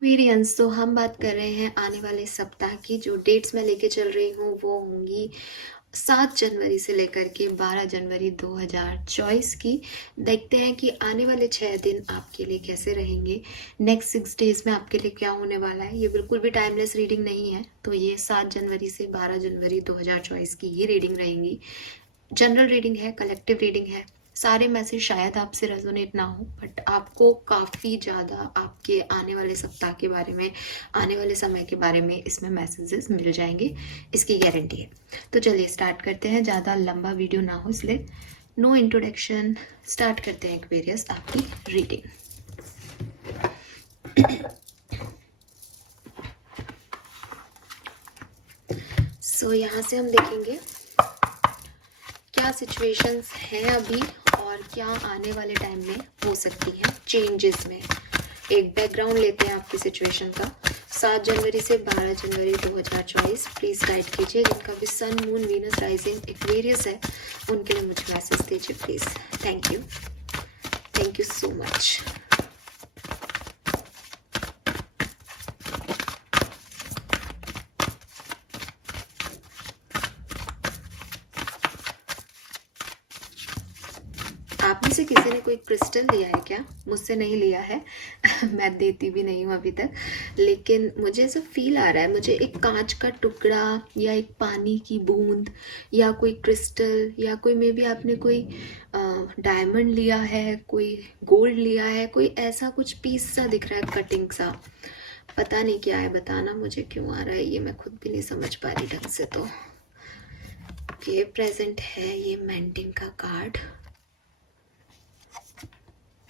Experience तो हम बात कर रहे हैं आने वाले सप्ताह की। जो डेट्स मैं लेके चल रही हूँ वो होंगी 7 जनवरी से लेकर के 12 जनवरी 2024 की। देखते हैं कि आने वाले 6 दिन आपके लिए कैसे रहेंगे। नेक्स्ट 6 डेज में आपके लिए क्या होने वाला है। ये बिल्कुल भी टाइमलेस रीडिंग नहीं है। तो ये 7 जनवरी से 12 जनवरी 2024 की ये रीडिंग रहेंगी। जनरल रीडिंग है, कलेक्टिव रीडिंग है। सारे मैसेज शायद आपसे रेजोनेट ना हो, बट आपको काफ़ी ज़्यादा आपके आने वाले सप्ताह के बारे में, आने वाले समय के बारे में इसमें मैसेजेस मिल जाएंगे, इसकी गारंटी है। तो चलिए स्टार्ट करते हैं। ज़्यादा लंबा वीडियो ना हो इसलिए नो इंट्रोडक्शन, स्टार्ट करते हैं एक्वेरियस आपकी रीडिंग। सो यहाँ से हम देखेंगे क्या सिचुएशंस हैं अभी और क्या आने वाले टाइम में हो सकती हैं चेंजेस में। एक बैकग्राउंड लेते हैं आपकी सिचुएशन का। 7 जनवरी से 12 जनवरी 2024 प्लीज गाइड कीजिए। जिनका भी सन, मून, वीनस, राइजिंग एक्वेरियस है उनके लिए मुझे मैसेज दीजिए please. Thank you so much. आप में से किसी ने कोई क्रिस्टल लिया है क्या? मुझसे नहीं लिया है मैं देती भी नहीं हूँ अभी तक, लेकिन मुझे ऐसा फील आ रहा है। मुझे एक कांच का टुकड़ा या एक पानी की बूंद या कोई क्रिस्टल या कोई मे बी आपने कोई डायमंड लिया है, कोई गोल्ड लिया है, कोई ऐसा कुछ पीस सा दिख रहा है, कटिंग सा। पता नहीं क्या है, बताना मुझे क्यों आ रहा है ये, मैं खुद भी नहीं समझ पा रही ढंग से। तो ये प्रेजेंट है ये मेंटिंग का कार्ड,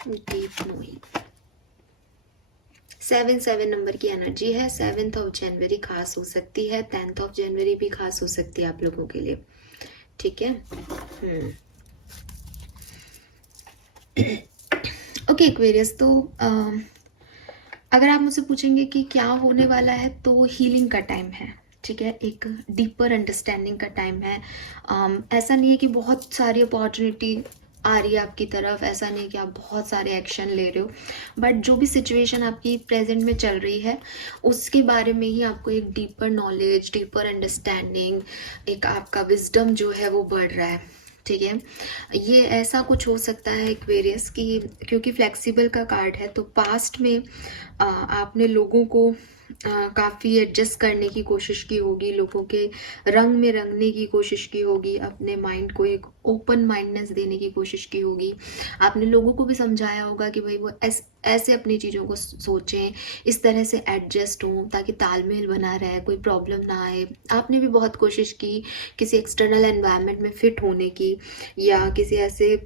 डीप नोइंग। 7 नंबर की एनर्जी है। 7th ऑफ जनवरी खास हो सकती है, 10th ऑफ जनवरी भी खास हो सकती है आप लोगों के लिए। ठीक है। ओके एक्वेरियस, तो अगर आप मुझसे पूछेंगे कि क्या होने वाला है, तो हीलिंग का टाइम है। ठीक है, एक डीपर अंडरस्टैंडिंग का टाइम है। ऐसा नहीं है कि बहुत सारी अपॉर्चुनिटी आ रही है आपकी तरफ, ऐसा नहीं कि आप बहुत सारे एक्शन ले रहे हो, बट जो भी सिचुएशन आपकी प्रेजेंट में चल रही है उसके बारे में ही आपको एक डीपर नॉलेज, डीपर अंडरस्टैंडिंग, एक आपका विजडम जो है वो बढ़ रहा है। ठीक है, ये ऐसा कुछ हो सकता है एक्वेरियस की, क्योंकि फ्लेक्सिबल का कार्ड है, तो पास्ट में आपने लोगों को काफ़ी एडजस्ट करने की कोशिश की होगी, लोगों के रंग में रंगने की कोशिश की होगी, अपने माइंड को एक ओपन माइंडनेस देने की कोशिश की होगी। आपने लोगों को भी समझाया होगा कि भाई वो ऐसे अपनी चीज़ों को सोचें, इस तरह से एडजस्ट हों ताकि तालमेल बना रहे, कोई प्रॉब्लम ना आए। आपने भी बहुत कोशिश की किसी एक्सटर्नल एनवायरनमेंट में फिट होने की, या किसी ऐसे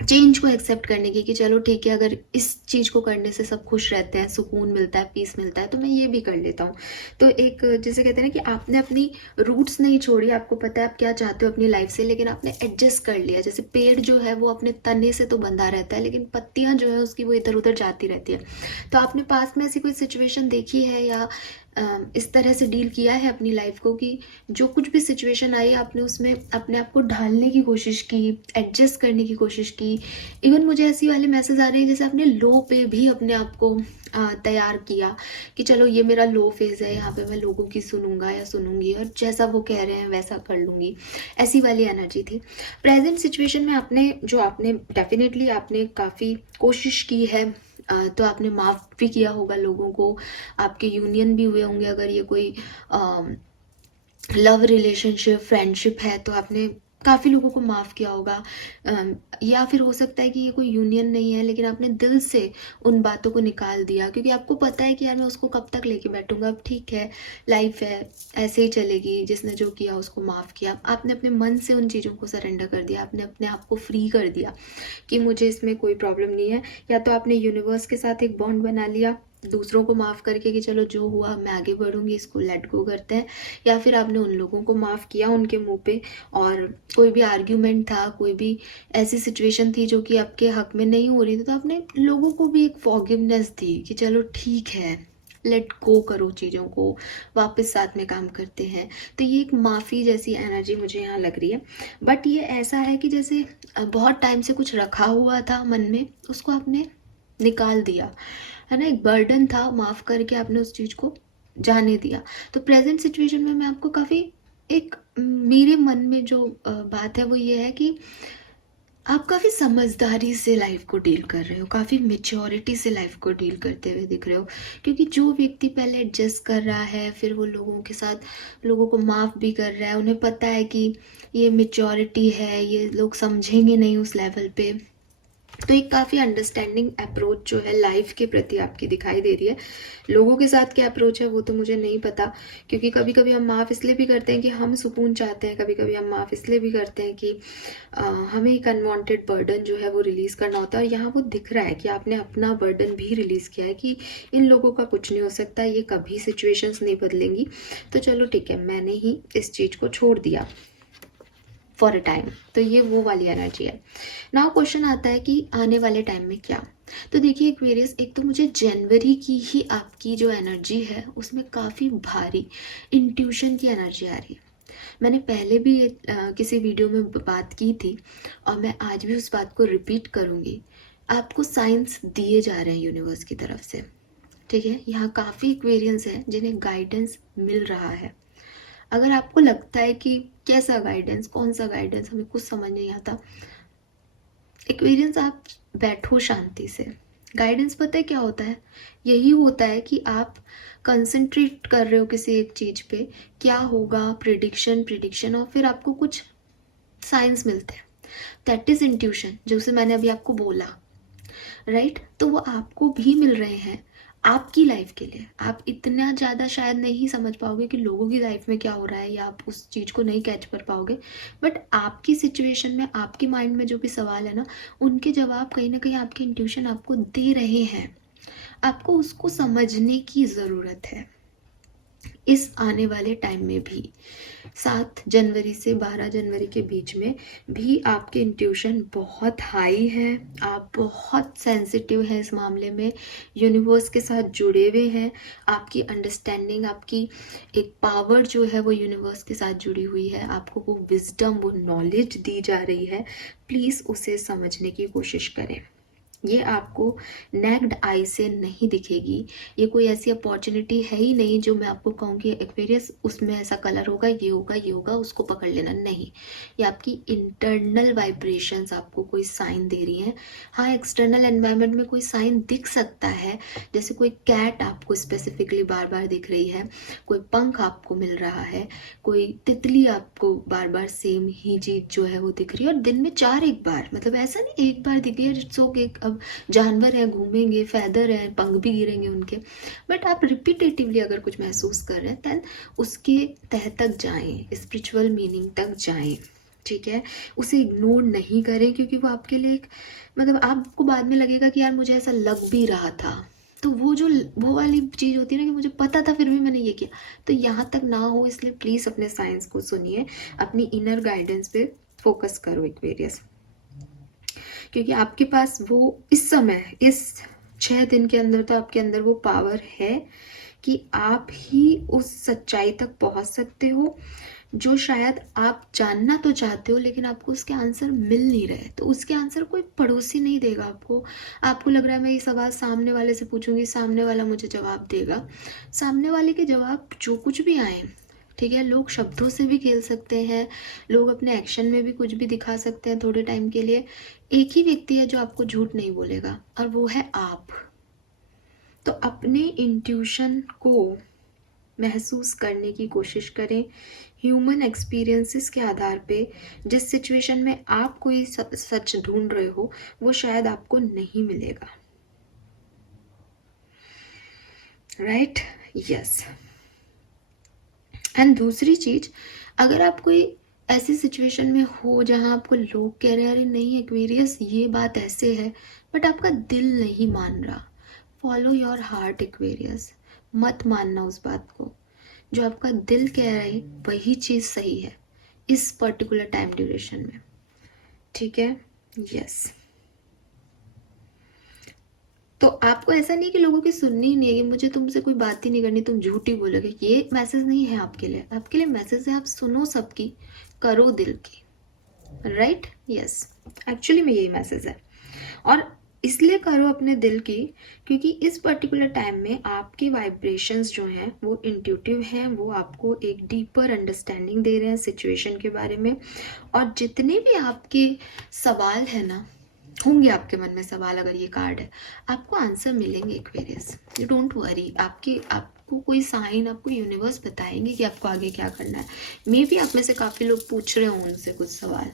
चेंज को एक्सेप्ट करने की कि चलो ठीक है, अगर इस चीज़ को करने से सब खुश रहते हैं, सुकून मिलता है, पीस मिलता है, तो मैं ये भी कर लेता हूँ। तो एक जैसे कहते हैं ना कि आपने अपनी रूट्स नहीं छोड़ी, आपको पता है आप क्या चाहते हो अपनी लाइफ से, लेकिन आपने एडजस्ट कर लिया। जैसे पेड़ जो है वो अपने तने से तो बंधा रहता है, लेकिन पत्तियाँ जो है उसकी वो इधर उधर जाती रहती है। तो आपने पास में ऐसी कोई सिचुएशन देखी है या इस तरह से डील किया है अपनी लाइफ को कि जो कुछ भी सिचुएशन आई आपने उसमें अपने आप को ढालने की कोशिश की, एडजस्ट करने की कोशिश की। इवन मुझे ऐसी वाले मैसेज आ रहे हैं जैसे आपने लो पे भी अपने आप को तैयार किया कि चलो ये मेरा लो फेज है, यहाँ पे मैं लोगों की सुनूंगा या सुनूंगी और जैसा वो कह रहे हैं वैसा कर लूँगी। ऐसी वाली एनर्जी थी। प्रेजेंट सिचुएशन में आपने डेफिनेटली आपने काफ़ी कोशिश की है, तो आपने माफ़ भी किया होगा लोगों को, आपके यूनियन भी हुए होंगे। अगर ये कोई लव रिलेशनशिप, फ्रेंडशिप है, तो आपने काफ़ी लोगों को माफ़ किया होगा। या फिर हो सकता है कि ये कोई यूनियन नहीं है, लेकिन आपने दिल से उन बातों को निकाल दिया, क्योंकि आपको पता है कि यार मैं उसको कब तक लेके बैठूंगा, अब ठीक है, लाइफ है, ऐसे ही चलेगी, जिसने जो किया उसको माफ़ किया। आपने अपने मन से उन चीज़ों को सरेंडर कर दिया, आपने अपने आप को फ्री कर दिया कि मुझे इसमें कोई प्रॉब्लम नहीं है। या तो आपने यूनिवर्स के साथ एक बॉन्ड बना लिया दूसरों को माफ़ करके कि चलो जो हुआ मैं आगे बढ़ूंगी, इसको लेट गो करते हैं। या फिर आपने उन लोगों को माफ़ किया उनके मुंह पे, और कोई भी आर्ग्यूमेंट था, कोई भी ऐसी सिचुएशन थी जो कि आपके हक में नहीं हो रही थी, तो आपने लोगों को भी एक फॉरगिवनेस दी कि चलो ठीक है, लेट गो करो चीज़ों को, वापस साथ में काम करते हैं। तो ये एक माफ़ी जैसी एनर्जी मुझे यहाँ लग रही है। बट ये ऐसा है कि जैसे बहुत टाइम से कुछ रखा हुआ था मन में, उसको आपने निकाल दिया। है ना, एक बर्डन था, माफ़ करके आपने उस चीज़ को जाने दिया। तो प्रेजेंट सिचुएशन में मैं आपको काफ़ी एक मेरे मन में जो बात है वो ये है कि आप काफ़ी समझदारी से लाइफ को डील कर रहे हो, काफ़ी मेच्योरिटी से लाइफ को डील करते हुए दिख रहे हो। क्योंकि जो व्यक्ति पहले एडजस्ट कर रहा है, फिर वो लोगों के साथ लोगों को माफ़ भी कर रहा है, उन्हें पता है कि ये मेच्योरिटी है, ये लोग समझेंगे नहीं उस लेवल पे। तो एक काफ़ी अंडरस्टैंडिंग अप्रोच जो है लाइफ के प्रति आपकी दिखाई दे रही है। लोगों के साथ क्या अप्रोच है वो तो मुझे नहीं पता, क्योंकि कभी कभी हम माफ़ इसलिए भी करते हैं कि हम सुकून चाहते हैं, कभी कभी हम माफ़ इसलिए भी करते हैं कि हमें एक अनवांटेड बर्डन जो है वो रिलीज़ करना होता है। और यहाँ वो दिख रहा है कि आपने अपना बर्डन भी रिलीज़ किया है कि इन लोगों का कुछ नहीं हो सकता, ये कभी सिचुएशंस नहीं बदलेंगी, तो चलो ठीक है, मैंने ही इस चीज़ को छोड़ दिया फॉर अ टाइम। तो ये वो वाली एनर्जी है। नाउ क्वेश्चन आता है कि आने वाले टाइम में क्या। तो देखिए एक्वेरियस, एक तो मुझे जनवरी की ही आपकी जो एनर्जी है उसमें काफ़ी भारी इंट्यूशन की एनर्जी आ रही है। मैंने पहले भी किसी वीडियो में बात की थी और मैं आज भी उस बात को रिपीट करूँगी। आपको साइंस दिए जा रहे हैं यूनिवर्स की तरफ से, ठीक है। यहाँ काफ़ी एक्वेरियंस हैं जिन्हें गाइडेंस मिल रहा है। अगर आपको लगता है कि कैसा गाइडेंस, कौन सा गाइडेंस, हमें कुछ समझ नहीं आता, एक्वेरियंस आप बैठो शांति से। गाइडेंस पता है क्या होता है, यही होता है कि आप कंसंट्रेट कर रहे हो किसी एक चीज़ पे, क्या होगा, प्रिडिक्शन प्रिडिक्शन, और फिर आपको कुछ साइंस मिलते हैं। दैट इज इंट्यूशन, जो से मैंने अभी आपको बोला, राइट। तो वो आपको भी मिल रहे हैं आपकी लाइफ के लिए। आप इतना ज़्यादा शायद नहीं समझ पाओगे कि लोगों की लाइफ में क्या हो रहा है, या आप उस चीज़ को नहीं कैच कर पाओगे, बट आपकी सिचुएशन में, आपके माइंड में जो भी सवाल है ना, उनके जवाब कहीं ना कहीं आपकी इंट्यूशन आपको दे रहे हैं। आपको उसको समझने की ज़रूरत है। इस आने वाले टाइम में भी 7 जनवरी से 12 जनवरी के बीच में भी आपके इंट्यूशन बहुत हाई है। आप बहुत सेंसिटिव हैं इस मामले में, यूनिवर्स के साथ जुड़े हुए हैं। आपकी अंडरस्टैंडिंग, आपकी एक पावर जो है वो यूनिवर्स के साथ जुड़ी हुई है। आपको वो विजडम, वो नॉलेज दी जा रही है। प्लीज़ उसे समझने की कोशिश करें। ये आपको नेक्ड आई से नहीं दिखेगी। ये कोई ऐसी अपॉर्चुनिटी है ही नहीं जो मैं आपको कहूँ कि एक्वेरियस उसमें ऐसा कलर होगा, ये होगा, ये होगा, उसको पकड़ लेना, नहीं। ये आपकी इंटरनल वाइब्रेशंस आपको कोई साइन दे रही हैं। हाँ, एक्सटर्नल एनवायरनमेंट में कोई साइन दिख सकता है, जैसे कोई कैट आपको स्पेसिफिकली बार बार दिख रही है, कोई पंख आपको मिल रहा है, कोई तितली आपको बार बार सेम ही चीज जो है वो दिख रही है, और दिन में 4 एक बार, मतलब ऐसा नहीं एक बार दिख गई सो के अब जानवर हैं, घूमेंगे, फैदर हैं, पंख भी गिरेंगे उनके, बट आप रिपीटेटिवली अगर कुछ महसूस कर रहे हैं देन उसके तह तक जाएं, स्पिरिचुअल मीनिंग तक जाएं, ठीक है। उसे इग्नोर नहीं करें, क्योंकि वो आपके लिए एक, मतलब आपको बाद में लगेगा कि यार मुझे ऐसा लग भी रहा था। तो वो वाली चीज़ होती है ना कि मुझे पता था फिर भी मैंने ये किया, तो यहाँ तक ना हो, इसलिए प्लीज़ अपने साइंस को सुनिए, अपनी इनर गाइडेंस पे फोकस करो एक्वेरियस। क्योंकि आपके पास वो इस समय, इस 6 दिन के अंदर तो आपके अंदर वो पावर है कि आप ही उस सच्चाई तक पहुंच सकते हो जो शायद आप जानना तो चाहते हो, लेकिन आपको उसके आंसर मिल नहीं रहे। तो उसके आंसर कोई पड़ोसी नहीं देगा आपको। आपको लग रहा है मैं ये सवाल सामने वाले से पूछूंगी, सामने वाला मुझे जवाब देगा। सामने वाले के जवाब जो कुछ भी आए, ठीक है, लोग शब्दों से भी खेल सकते हैं, लोग अपने एक्शन में भी कुछ भी दिखा सकते हैं थोड़े टाइम के लिए। एक ही व्यक्ति है जो आपको झूठ नहीं बोलेगा, और वो है आप। तो अपने इंट्यूशन को महसूस करने की कोशिश करें। ह्यूमन एक्सपीरियंसेस के आधार पे जिस सिचुएशन में आप कोई सच ढूंढ रहे हो वो शायद आपको नहीं मिलेगा, राइट, यस। एंड दूसरी चीज, अगर आप कोई ऐसी सिचुएशन में हो जहां आपको लोग कह रहे हैं अरे नहीं एक्वेरियस ये बात ऐसे है, बट आपका दिल नहीं मान रहा, फॉलो योर हार्ट एक्वेरियस। मत मानना उस बात को, जो आपका दिल कह रहा है वही चीज़ सही है इस पर्टिकुलर टाइम ड्यूरेशन में, ठीक है, यस। तो आपको ऐसा नहीं कि लोगों की सुननी ही नहीं है कि मुझे तुमसे कोई बात ही नहीं करनी, तुम झूठी बोलोगे, ये मैसेज नहीं है आपके लिए। आपके लिए मैसेज है आप सुनो सबकी, करो दिल की, राइट, यस। एक्चुअली में यही मैसेज है। और इसलिए करो अपने दिल की, क्योंकि इस पर्टिकुलर टाइम में आपके वाइब्रेशंस जो हैं वो इंट्यूटिव हैं, वो आपको एक डीपर अंडरस्टैंडिंग दे रहे हैं सिचुएशन के बारे में। और जितने भी आपके सवाल हैं ना, होंगे आपके मन में सवाल, अगर ये कार्ड है आपको आंसर मिलेंगे एक्वेरियस, यू डोंट वरी। आपको कोई साइन, आपको यूनिवर्स बताएंगे कि आपको आगे क्या करना है। मे भी आप में से काफ़ी लोग पूछ रहे हो उनसे कुछ सवाल,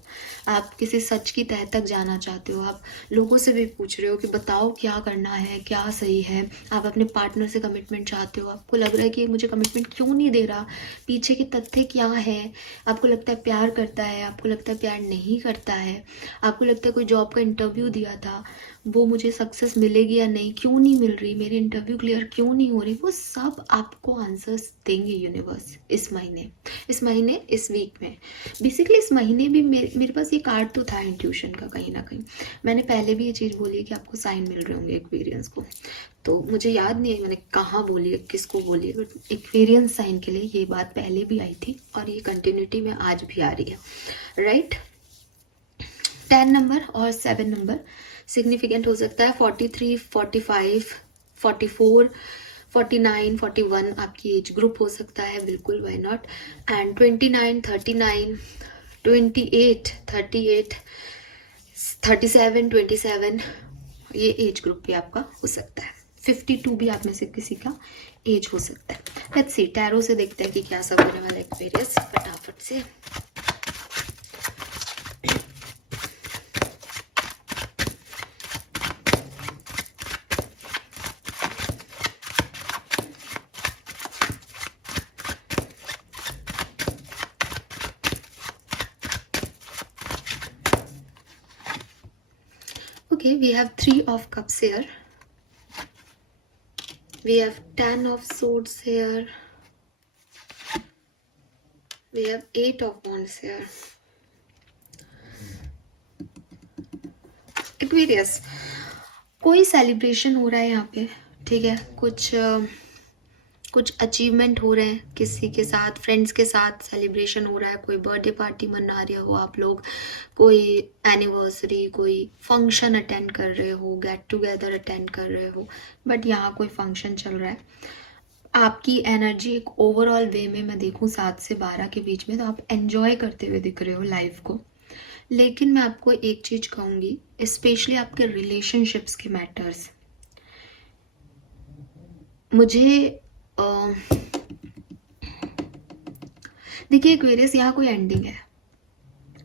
आप किसी सच की तह तक जाना चाहते हो, आप लोगों से भी पूछ रहे हो कि बताओ क्या करना है, क्या सही है। आप अपने पार्टनर से कमिटमेंट चाहते हो, आपको लग रहा है कि मुझे कमिटमेंट क्यों नहीं दे रहा, पीछे के तथ्य क्या है। आपको लगता है प्यार करता है, आपको लगता है प्यार नहीं करता है, आपको लगता है कोई जॉब का इंटरव्यू दिया था, वो मुझे सक्सेस मिलेगी या नहीं, क्यों नहीं मिल रही, मेरी इंटरव्यू क्लियर क्यों नहीं हो रही। वो सब आपको आंसर्स देंगे यूनिवर्स इस महीने इस वीक में। बेसिकली इस महीने भी मेरे पास ये कार्ड तो था इंट्यूशन का कहीं ना कहीं। मैंने पहले भी ये चीज़ बोली है कि आपको साइन मिल रहे होंगे एक्वेरियंस को, तो मुझे याद नहीं है मैंने कहाँ बोली है, किसको बोली है, बट एक्वेरियंस साइन के लिए ये बात पहले भी आई थी और ये कंटिन्यूटी में आज भी आ रही है, राइट। 10 नंबर और 7 नंबर सिग्निफिकेंट हो सकता है। 43, 45, 44, 49, 41 आपकी एज ग्रुप हो सकता है, बिल्कुल, वाई नॉट। एंड 29, 39, 28, 38, 37, 27 ये एज ग्रुप भी आपका हो सकता है। 52 भी आप में से किसी का एज हो सकता है। लेट्स सी, टैरो से देखते हैं कि क्या सब होने वाला है एक्वेरियस फटाफट से। Okay, we have 3 of cups here. We have 10 of swords here. We have 8 of wands here. Aquarius, कोई सेलिब्रेशन हो रहा है यहाँ पे, ठीक है। कुछ अचीवमेंट हो रहे हैं किसी के साथ, फ्रेंड्स के साथ सेलिब्रेशन हो रहा है, कोई बर्थडे पार्टी मना रहे हो आप लोग, कोई एनिवर्सरी, कोई फंक्शन अटेंड कर रहे हो, गेट टुगेदर अटेंड कर रहे हो, बट यहाँ कोई फंक्शन चल रहा है। आपकी एनर्जी एक ओवरऑल वे में मैं देखूँ 7 से 12 के बीच में, तो आप एंजॉय करते हुए दिख रहे हो लाइफ को। लेकिन मैं आपको एक चीज़ कहूँगी, स्पेशली आपके रिलेशनशिप्स के मैटर्स, मुझे देखिए एक्वेरियस, यहाँ कोई एंडिंग है,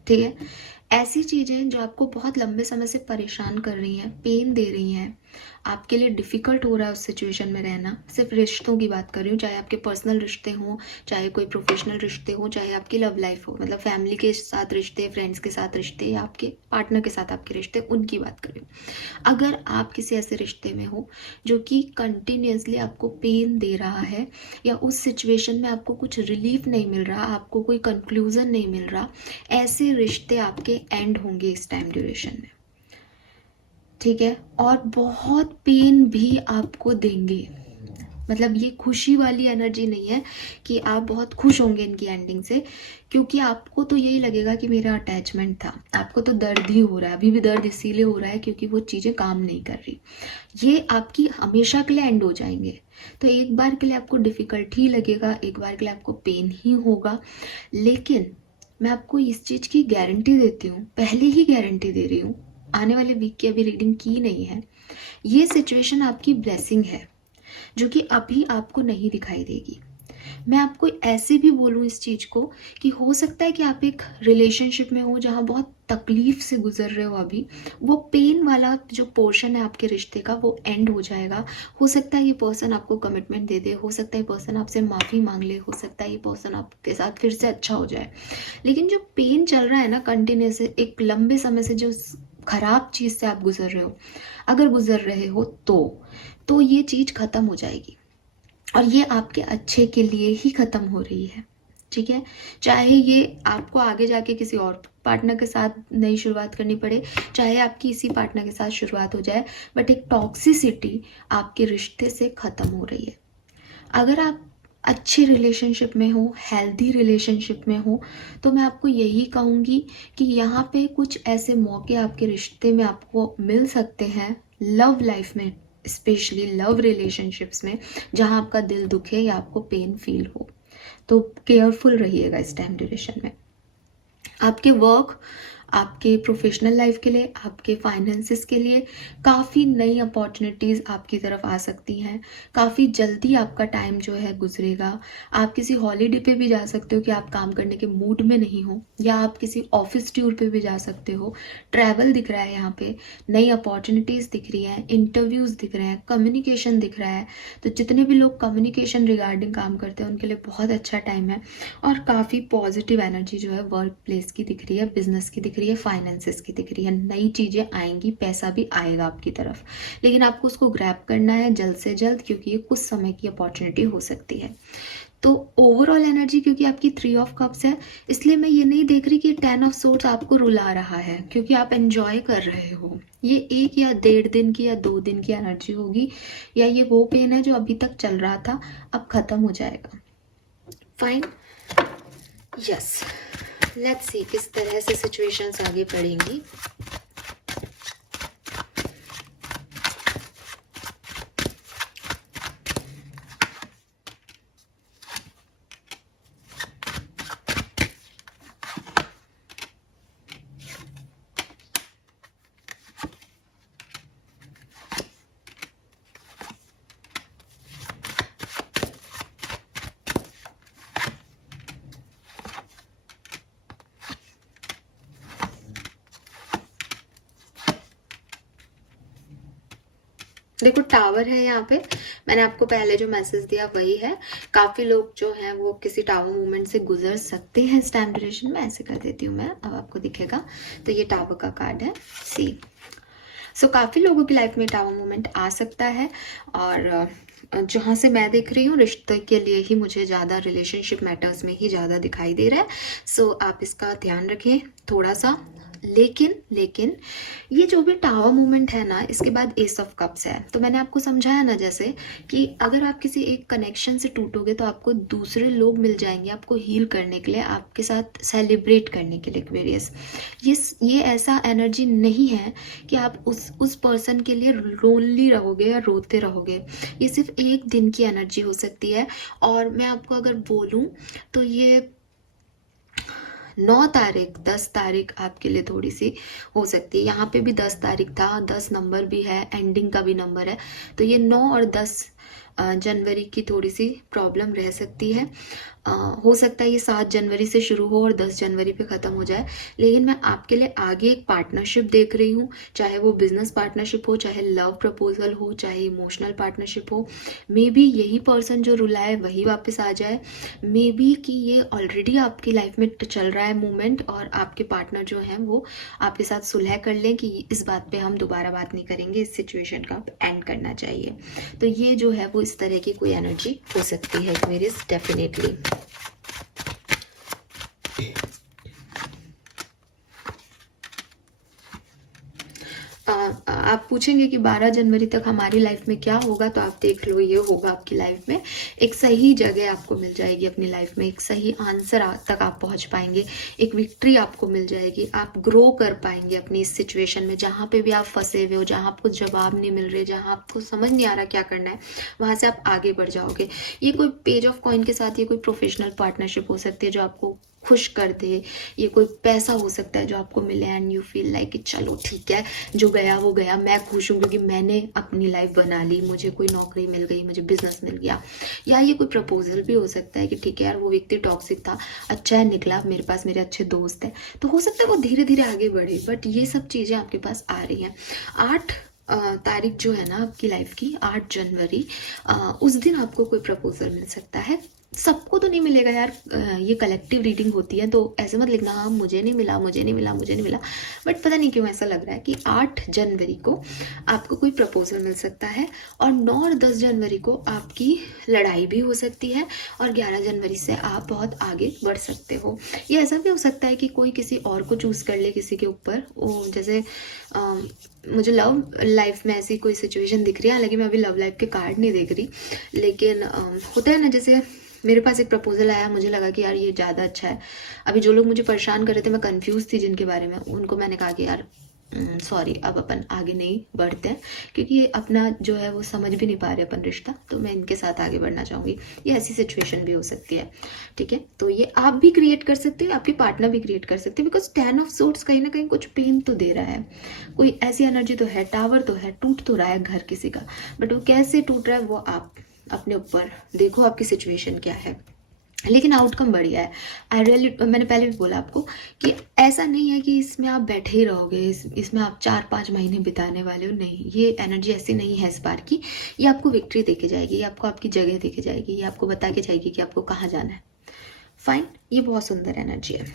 ठीक है। ऐसी चीज़ें जो आपको बहुत लंबे समय से परेशान कर रही हैं, पेन दे रही हैं, आपके लिए डिफ़िकल्ट हो रहा है उस सिचुएशन में रहना। सिर्फ रिश्तों की बात कर रही हूँ, चाहे आपके पर्सनल रिश्ते हों, चाहे कोई प्रोफेशनल रिश्ते हों, चाहे आपकी लव लाइफ हो, मतलब फैमिली के साथ रिश्ते, फ्रेंड्स के साथ रिश्ते, या आपके पार्टनर के साथ आपके रिश्ते, उनकी बात कर रही हूँ। अगर आप किसी ऐसे रिश्ते में हो जो कि कंटिन्यूसली आपको पेन दे रहा है, या उस सिचुएशन में आपको कुछ रिलीफ नहीं मिल रहा, आपको कोई कंक्लूज़न नहीं मिल रहा, ऐसे रिश्ते आपके एंड होंगे इस टाइम ड्यूरेशन में, ठीक है। और बहुत पेन भी आपको देंगे, मतलब ये खुशी वाली एनर्जी नहीं है कि आप बहुत खुश होंगे इनकी एंडिंग से, क्योंकि आपको तो यही लगेगा कि मेरा अटैचमेंट था, आपको तो दर्द ही हो रहा है, अभी भी दर्द इसीलिए हो रहा है क्योंकि वो चीज़ें काम नहीं कर रही। ये आपकी हमेशा के लिए एंड हो जाएंगे, तो एक बार के लिए आपको डिफ़िकल्ट ही लगेगा, एक बार के लिए आपको पेन ही होगा, लेकिन मैं आपको इस चीज़ की गारंटी देती हूँ, पहले ही गारंटी दे रही हूँ, आने वाले वीक की अभी रीडिंग की नहीं है, ये सिचुएशन आपकी ब्लेसिंग है जो कि अभी आपको नहीं दिखाई देगी। मैं आपको ऐसे भी बोलूँ इस चीज़ को कि हो सकता है कि आप एक रिलेशनशिप में हो जहाँ बहुत तकलीफ से गुजर रहे हो, अभी वो पेन वाला जो पोर्शन है आपके रिश्ते का वो एंड हो जाएगा। हो सकता है ये पर्सन आपको कमिटमेंट दे दे, हो सकता है ये पर्सन आपसे माफ़ी मांग ले, हो सकता है ये पर्सन आपके साथ फिर से अच्छा हो जाए, लेकिन जो पेन चल रहा है ना कंटिन्यूस, एक लंबे समय से जो खराब चीज़ से आप गुजर रहे हो, अगर गुजर रहे हो तो ये चीज़ ख़त्म हो जाएगी, और ये आपके अच्छे के लिए ही ख़त्म हो रही है, ठीक है। चाहे ये आपको आगे जाके किसी और पार्टनर के साथ नई शुरुआत करनी पड़े, चाहे आपकी इसी पार्टनर के साथ शुरुआत हो जाए, बट एक टॉक्सिसिटी आपके रिश्ते से ख़त्म हो रही है। अगर आप अच्छे रिलेशनशिप में हो, हेल्दी रिलेशनशिप में हो, तो मैं आपको यही कहूँगी कि यहाँ पे कुछ ऐसे मौके आपके रिश्ते में आपको मिल सकते हैं लव लाइफ में, स्पेशली लव रिलेशनशिप्स में, जहाँ आपका दिल दुखे या आपको पेन फील हो, तो केयरफुल रहिएगा इस टाइम ड्यूरेशन में। आपके वर्क, आपके प्रोफेशनल लाइफ के लिए, आपके फाइनेंसेस के लिए काफ़ी नई अपॉर्चुनिटीज़ आपकी तरफ आ सकती हैं। काफ़ी जल्दी आपका टाइम जो है गुजरेगा। आप किसी हॉलीडे पे भी जा सकते हो कि आप काम करने के मूड में नहीं हो, या आप किसी ऑफिस टूर पे भी जा सकते हो। ट्रैवल दिख रहा है यहाँ पे, नई अपॉर्चुनिटीज़ दिख रही हैं, इंटरव्यूज़ दिख रहे हैं, कम्युनिकेशन दिख रहा है। तो जितने भी लोग कम्युनिकेशन रिगार्डिंग काम करते हैं उनके लिए बहुत अच्छा टाइम है। और काफ़ी पॉजिटिव एनर्जी जो है वर्क प्लेस की दिख रही है, बिजनेस की दिख रही है, फाइनेंसेस की दिख रही है। नई चीज़ें आएंगी, पैसा भी आएगा आपकी तरफ, लेकिन आपको उसको ग्रैब करना है जल्द से जल्द, क्योंकि ये कुछ समय की अपॉर्चुनिटी हो सकती है। तो ओवरऑल एनर्जी, क्योंकि आपकी 3 ऑफ कप्स है, इसलिए मैं ये नहीं देख रही कि 10 ऑफ सोर्ट्स आपको रुला रहा है, क्योंकि आप एंजॉय कर रहे हो। ये 1 या 1.5 दिन की या 2 दिन की एनर्जी होगी, या ये वो पेन है जो अभी तक चल रहा था, अब खत्म हो जाएगा। फाइन, यस, लेट्स सी किस तरह से सिचुएशंस आगे बढ़ेंगी। देखो टावर है यहाँ पे, मैंने आपको पहले जो मैसेज दिया वही है। काफी लोग जो हैं वो किसी टावर मूवमेंट से गुजर सकते हैं इस टाइम ड्यूरेशन में। ऐसे कर देती हूँ मैं, अब आपको दिखेगा। तो ये टावर का कार्ड है, सी। सो काफी लोगों की लाइफ में टावर मूवमेंट आ सकता है, और जहाँ से मैं देख रही हूँ रिश्ते के लिए ही मुझे ज़्यादा, रिलेशनशिप मैटर्स में ही ज़्यादा दिखाई दे रहा है। सो आप इसका ध्यान रखें थोड़ा सा। लेकिन ये जो भी टावर मूवमेंट है ना, इसके बाद एस ऑफ कप्स है। तो मैंने आपको समझाया ना, जैसे कि अगर आप किसी एक कनेक्शन से टूटोगे तो आपको दूसरे लोग मिल जाएंगे आपको हील करने के लिए, आपके साथ सेलिब्रेट करने के लिए, एक्वेरियस। ये ऐसा एनर्जी नहीं है कि आप उस पर्सन के लिए लोनली रहोगे या रोते रहोगे। ये सिर्फ 1 दिन की एनर्जी हो सकती है। और मैं आपको अगर बोलूं तो ये 9 तारीख, 10 तारीख आपके लिए थोड़ी सी हो सकती है। यहाँ पे भी 10 तारीख था, 10 नंबर भी है, एंडिंग का भी नंबर है। तो ये 9 और 10 जनवरी की थोड़ी सी प्रॉब्लम रह सकती है। हो सकता है ये 7 जनवरी से शुरू हो और 10 जनवरी पे ख़त्म हो जाए। लेकिन मैं आपके लिए आगे एक पार्टनरशिप देख रही हूँ, चाहे वो बिजनेस पार्टनरशिप हो, चाहे लव प्रपोजल हो, चाहे इमोशनल पार्टनरशिप हो। मे बी यही पर्सन जो रुलाए वही वापस आ जाए। मे बी कि ये ऑलरेडी आपकी लाइफ में चल रहा है मूवमेंट, और आपके पार्टनर जो हैं वो आपके साथ सुलह कर लें कि इस बात पे हम दोबारा बात नहीं करेंगे, इस सिचुएशन का एंड करना चाहिए। तो ये जो है वो इस तरह की कोई एनर्जी हो सकती है मेरी, डेफिनेटली। आप पूछेंगे कि 12 जनवरी तक हमारी लाइफ में क्या होगा, तो आप देख लो, ये होगा आपकी लाइफ में। एक सही जगह आपको मिल जाएगी अपनी लाइफ में, एक सही आंसर तक आप पहुंच पाएंगे, एक विक्ट्री आपको मिल जाएगी। आप ग्रो कर पाएंगे अपनी इस सिचुएशन में, जहाँ पे भी आप फंसे हुए हो, जहाँ आपको जवाब नहीं मिल रहे, जहाँ आपको समझ नहीं आ रहा क्या करना है, वहाँ से आप आगे बढ़ जाओगे। ये कोई पेज ऑफ कॉइन के साथ ये कोई प्रोफेशनल पार्टनरशिप हो सकती है जो आपको खुश कर दे। ये कोई पैसा हो सकता है जो आपको मिले एंड यू फील लाइक कि चलो ठीक है, जो गया वो गया, मैं खुश हूँ क्योंकि मैंने अपनी लाइफ बना ली, मुझे कोई नौकरी मिल गई, मुझे बिजनेस मिल गया। या ये कोई प्रपोजल भी हो सकता है कि ठीक है यार, वो व्यक्ति टॉक्सिक था, अच्छा है निकला, मेरे पास मेरे अच्छे दोस्त हैं। तो हो सकता है वो धीरे धीरे आगे बढ़े, बट ये सब चीज़ें आपके पास आ रही हैं। 8 तारीख जो है ना आपकी लाइफ की, 8 जनवरी, उस दिन आपको कोई प्रपोजल मिल सकता है। सबको तो नहीं मिलेगा यार, ये कलेक्टिव रीडिंग होती है, तो ऐसे मत लिखना हाँ मुझे नहीं मिला, मुझे नहीं मिला, मुझे नहीं मिला। बट पता नहीं क्यों ऐसा लग रहा है कि 8 जनवरी को आपको कोई प्रपोजल मिल सकता है, और 9 और 10 जनवरी को आपकी लड़ाई भी हो सकती है, और 11 जनवरी से आप बहुत आगे बढ़ सकते हो। ये ऐसा भी हो सकता है कि कोई किसी और को चूज़ कर ले किसी के ऊपर। वो जैसे मुझे लव लाइफ में ऐसी कोई सिचुएशन दिख रही है, हालांकि मैं अभी लव लाइफ के कार्ड नहीं देख रही, लेकिन होता है ना, जैसे मेरे पास एक प्रपोजल आया, मुझे लगा कि यार ये ज़्यादा अच्छा है। अभी जो लोग मुझे परेशान कर रहे थे, मैं कंफ्यूज थी जिनके बारे में, उनको मैंने कहा कि यार सॉरी, अब अपन आगे नहीं बढ़ते हैं क्योंकि ये अपना जो है वो समझ भी नहीं पा रहे अपन रिश्ता, तो मैं इनके साथ आगे बढ़ना चाहूँगी। ये ऐसी सिचुएशन भी हो सकती है, ठीक है। तो ये आप भी क्रिएट कर सकते हो, आपके पार्टनर भी क्रिएट कर सकते हैं, बिकॉज 10 ऑफ सोर्ट्स कहीं ना कहीं कुछ पेन तो दे रहा है, कोई ऐसी एनर्जी तो है, टावर तो है, टूट तो रहा है घर किसी का, बट वो कैसे टूट रहा है वो आप अपने ऊपर देखो, आपकी सिचुएशन क्या है, लेकिन आउटकम बढ़िया है। आई रियली, मैंने पहले भी बोला आपको कि ऐसा नहीं है कि इसमें आप बैठे ही रहोगे, इसमें आप 4-5 महीने बिताने वाले हो, नहीं, ये एनर्जी ऐसी नहीं है इस बार की। ये आपको विक्ट्री देके जाएगी, ये आपको आपकी जगह देके जाएगी, ये आपको बता के जाएगी कि आपको कहाँ जाना है। फाइन, ये बहुत सुंदर एनर्जी है।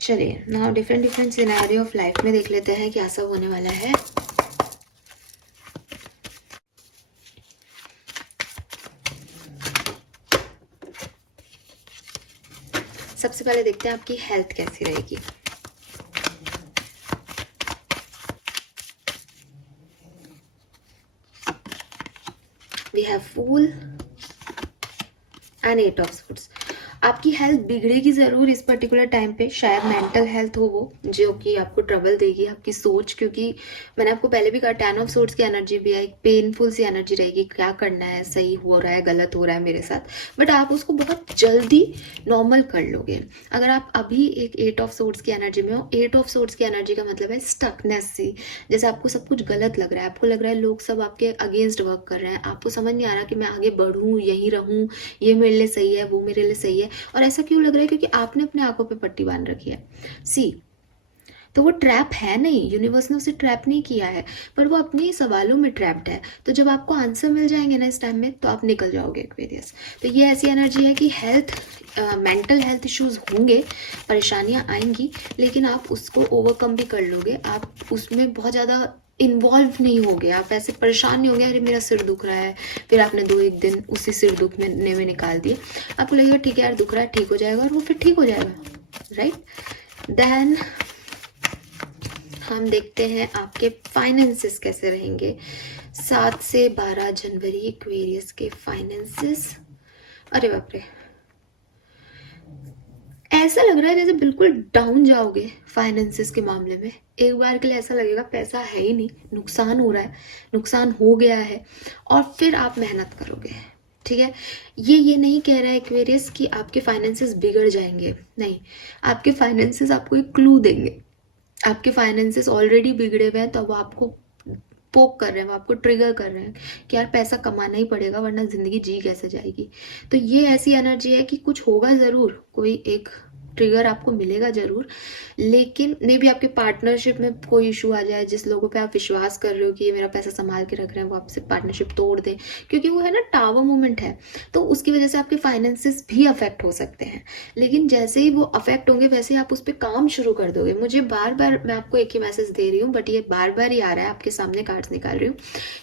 चलिए now different scenario of life में देख लेते हैं क्या सब होने वाला है। सबसे पहले देखते हैं आपकी हेल्थ कैसी रहेगी। We have fool and 8 of swords. आपकी हेल्थ बिगड़ेगी ज़रूर इस पर्टिकुलर टाइम पे, शायद मेंटल हेल्थ हो वो जो कि आपको ट्रबल देगी, आपकी सोच, क्योंकि मैंने आपको पहले भी कहा 10 ऑफ सोर्ड्स की एनर्जी भी है, एक पेनफुल सी एनर्जी रहेगी, क्या करना है, सही हो रहा है, गलत हो रहा है मेरे साथ, बट आप उसको बहुत जल्दी नॉर्मल कर लोगे अगर आप अभी एक 8 ऑफ सोर्ड्स की एनर्जी में हो। 8 ऑफ सोर्ड्स की एनर्जी का मतलब है स्टकनेस सी, जैसे आपको सब कुछ गलत लग रहा है, आपको लग रहा है लोग सब आपके अगेंस्ट वर्क कर रहे हैं, आपको समझ नहीं आ रहा कि मैं आगे बढ़ूँ, यहीं रहूँ, ये मेरे लिए सही है, वो मेरे लिए सही है। और ऐसा क्यों लग रहा है? क्योंकि आपने अपने आंखों पे पट्टी बांध रखी है। सी, तो वो ट्रैप है नहीं, यूनिवर्स ने उसे ट्रैप नहीं किया है, पर वो अपने सवालों में ट्रैप्ड है। तो जब आपको आंसर मिल जाएंगे ना इस टाइम में, तो आप निकल जाओगे एक्वेरियस। तो ये ऐसी एनर्जी है कि हेल्थ, मेंटल हेल्थ इश्यूज होंगे, परेशानियां आएंगी, लेकिन आप उसको ओवरकम भी कर लोगे। आप उसमें बहुत ज़्यादा इन्वॉल्व नहीं हो गए, आप ऐसे परेशान नहीं हो गए, अरे मेरा सिर दुख रहा है, फिर आपने 2-1 दिन उसी सिर दुखने में निकाल दिए। आपको लगेगा ठीक है यार दुख रहा है, ठीक हो जाएगा, और वो फिर ठीक हो जाएगा, राइट। देन हम देखते हैं आपके फाइनेंसेस कैसे रहेंगे 7 से 12 जनवरी एक्वेरियस के फाइनेंसेस। अरे बाप रे, ऐसा लग रहा है जैसे बिल्कुल डाउन जाओगे फाइनेंसेस के मामले में। एक बार के लिए ऐसा लगेगा पैसा है ही नहीं, नुकसान हो रहा है, नुकसान हो गया है, और फिर आप मेहनत करोगे, ठीक है। ये नहीं कह रहा है एक्वेरियस कि आपके फाइनेंसेस बिगड़ जाएंगे, नहीं, आपके फाइनेंसेस आपको एक क्लू देंगे। आपके फाइनेंसेस ऑलरेडी बिगड़े हुए हैं, तो अब आपको पोक कर रहे हैं, वो आपको ट्रिगर कर रहे हैं कि यार पैसा कमाना ही पड़ेगा वरना ज़िंदगी जी कैसे जाएगी। तो ये ऐसी एनर्जी है कि कुछ होगा ज़रूर, कोई एक ट्रिगर आपको मिलेगा ज़रूर, लेकिन मे भी आपके पार्टनरशिप में कोई इशू आ जाए, जिस लोगों पे आप विश्वास कर रहे हो कि ये मेरा पैसा संभाल के रख रहे हैं, वो आपसे पार्टनरशिप तोड़ दें, क्योंकि वो है ना टावर मूवमेंट है, तो उसकी वजह से आपके फाइनेंसेस भी अफेक्ट हो सकते हैं। लेकिन जैसे ही वो अफेक्ट होंगे वैसे ही आप उस पर काम शुरू कर दोगे। मुझे बार बार, मैं आपको एक ही मैसेज दे रही हूँ, बट ये बार बार ही आ रहा है, आपके सामने कार्ड्स निकाल रही हूँ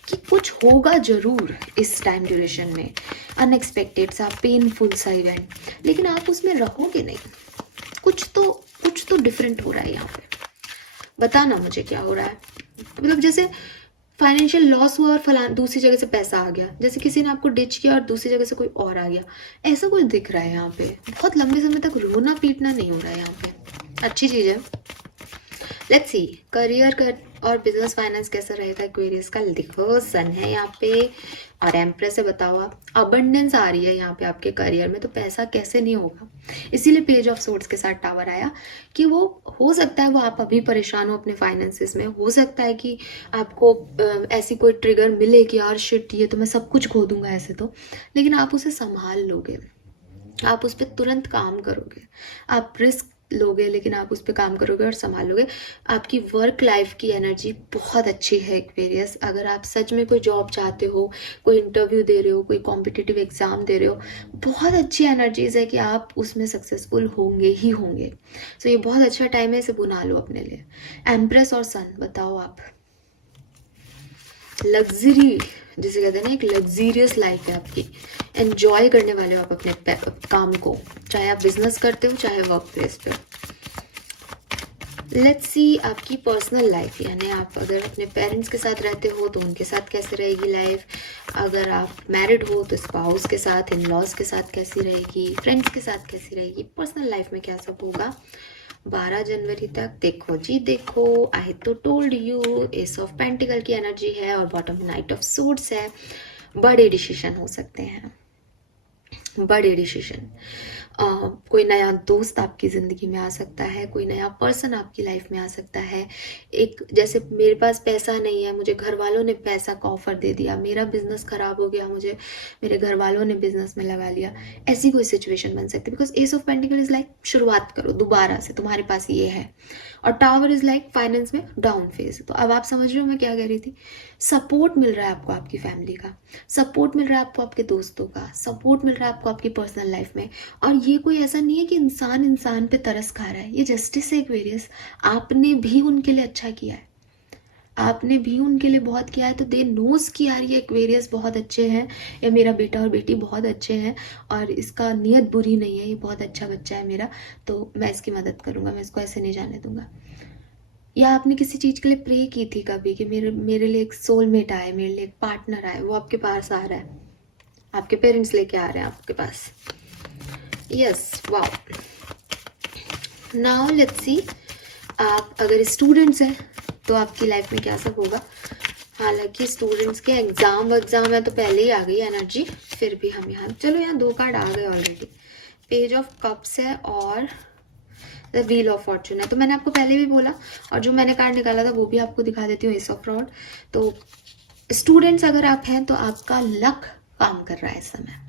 कि कुछ होगा ज़रूर इस टाइम ड्यूरेशन में, अनएक्सपेक्टेड सा, पेनफुल सा इवेंट, लेकिन आप उसमें रहोगे नहीं। कुछ तो डिफरेंट हो रहा है यहाँ पे, बताना मुझे क्या हो रहा है। मतलब जैसे फाइनेंशियल लॉस हुआ और फलान दूसरी जगह से पैसा आ गया, जैसे किसी ने आपको डिच किया और दूसरी जगह से कोई और आ गया, ऐसा कुछ दिख रहा है यहाँ पे। बहुत लंबे समय तक रोना पीटना नहीं हो रहा है यहाँ पे, अच्छी चीज़ है। लेट्स सी करियर का और बिजनेस फाइनेंस कैसा रहेगा एक्वेरियस का। लिखो सन है यहाँ पे और एम्प्रेस से बताओ आप, अबंडेंस आ रही है यहाँ पे आपके करियर में, तो पैसा कैसे नहीं होगा। इसीलिए पेज ऑफ सोर्ड्स के साथ टावर आया कि वो हो सकता है वो आप अभी परेशान हो अपने फाइनेंसेस में, हो सकता है कि आपको ऐसी कोई ट्रिगर मिले कि यार शिट ये तो मैं सब कुछ खो दूंगा ऐसे तो, लेकिन आप उसे संभाल लोगे, आप उस पर तुरंत काम करोगे, आप रिस्क लोगे, लेकिन आप उस पर काम करोगे और संभालोगे। आपकी वर्क लाइफ की एनर्जी बहुत अच्छी है एक्वेरियस। अगर आप सच में कोई जॉब चाहते हो, कोई इंटरव्यू दे रहे हो, कोई कॉम्पिटिटिव एग्जाम दे रहे हो, बहुत अच्छी एनर्जीज है कि आप उसमें सक्सेसफुल होंगे ही होंगे। सो ये बहुत अच्छा टाइम है, इसे बुना लो अपने लिए। एम्प्रेस और सन बताओ आप। लग्जरी, जिसे कहते हैं ना, एक लग्जीरियस लाइफ है आपकी, एंजॉय करने वाले हो आप अपने काम को, चाहे आप बिजनेस करते हो चाहे वर्क प्लेस पे। लेट्स सी आपकी पर्सनल लाइफ, यानी आप अगर अपने पेरेंट्स के साथ रहते हो तो उनके साथ कैसे रहेगी लाइफ, अगर आप मैरिड हो तो स्पाउस के साथ, इन लॉज के साथ कैसी रहेगी, फ्रेंड्स के साथ कैसी रहेगी, पर्सनल लाइफ में क्या सब होगा। 12 जनवरी तक देखो जी देखो, आई तो told you, S of pentacle की एनर्जी है और बॉटम नाइट ऑफ सूट्स है। बड़े डिसीजन हो सकते हैं, बड़े डिसीजन। कोई नया दोस्त आपकी ज़िंदगी में आ सकता है, कोई नया पर्सन आपकी लाइफ में आ सकता है। एक जैसे मेरे पास पैसा नहीं है, मुझे घर वालों ने पैसा का ऑफर दे दिया, मेरा बिजनेस खराब हो गया, मुझे मेरे घर वालों ने बिजनेस में लगा लिया, ऐसी कोई सिचुएशन बन सकती है। Because S of pentacle is like शुरुआत करो दोबारा से, तुम्हारे पास ये है। और टावर इज लाइक फाइनेंस में डाउन फेज। तो अब आप समझ रहे हो मैं क्या कह रही थी। सपोर्ट मिल रहा है आपको आपकी फैमिली का, सपोर्ट मिल रहा है आपको आपके दोस्तों का, सपोर्ट मिल रहा है आपको आपकी पर्सनल लाइफ में। और ये कोई ऐसा नहीं है कि इंसान इंसान पे तरस खा रहा है, ये जस्टिस है एक्वेरियस। आपने भी उनके लिए अच्छा किया है, आपने भी उनके लिए बहुत किया है, तो दे नोज कि यार ये एक्वेरियस बहुत अच्छे हैं, या मेरा बेटा और बेटी बहुत अच्छे हैं और इसका नीयत बुरी नहीं है, ये बहुत अच्छा बच्चा है मेरा, तो मैं इसकी मदद करूंगा, मैं इसको ऐसे नहीं जाने दूंगा। या आपने किसी चीज के लिए प्रे की थी कभी कि मेरे लिए एक सोलमेट आए, मेरे लिए एक पार्टनर आए, वो आपके पास आ रहा है, आपके पेरेंट्स लेके आ रहे हैं आपके पास। Yes, wow. Now let's see, आप अगर स्टूडेंट्स हैं तो आपकी लाइफ में क्या सब होगा। हालांकि स्टूडेंट्स के एग्जाम है तो पहले ही आ गई एनर्जी, फिर भी हम यहाँ, चलो यहाँ 2 कार्ड आ गए ऑलरेडी। पेज ऑफ कप्स है और द व्हील ऑफ फॉर्चून है। तो मैंने आपको पहले भी बोला, और जो मैंने कार्ड निकाला था वो भी आपको दिखा देती हूँ, एस ऑफ रॉड। तो स्टूडेंट्स अगर आप हैं तो आपका लक काम कर रहा है इस समय,